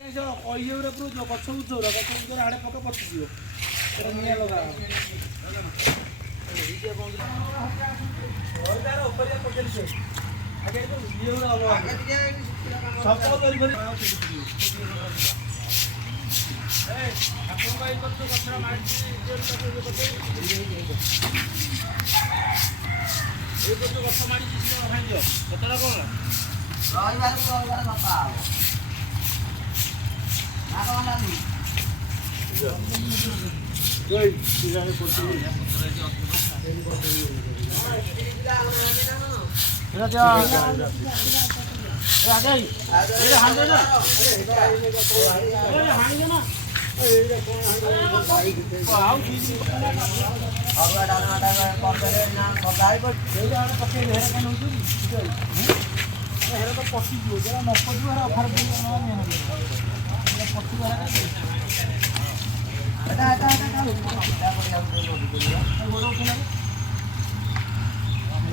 କହିଲେ ପୁରା ଗଛ ଉଚ୍ଚ ଆଡ଼େ ପକା ପଚିଯିବ ସେଟା ନିଆଁ ଲଗା ଗଛ ମାଡ଼ିଛି କେତେଟା କଣ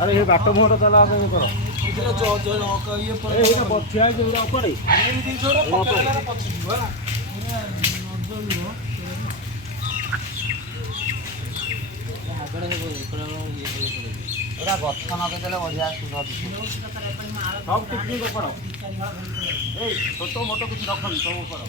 अरे ये बाटो मोटो चला कर ये पछिया जोरा ऊपर ये जोरा पकड़ला पछी होला एरा गछ नके देले बढ़िया सुंदर सब टिकनी को पड़ो ए छोटो मोटो कुछ रखन सब पड़ो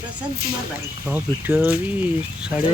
प्रशांत कुमार भाई वीडियो भी साढ़े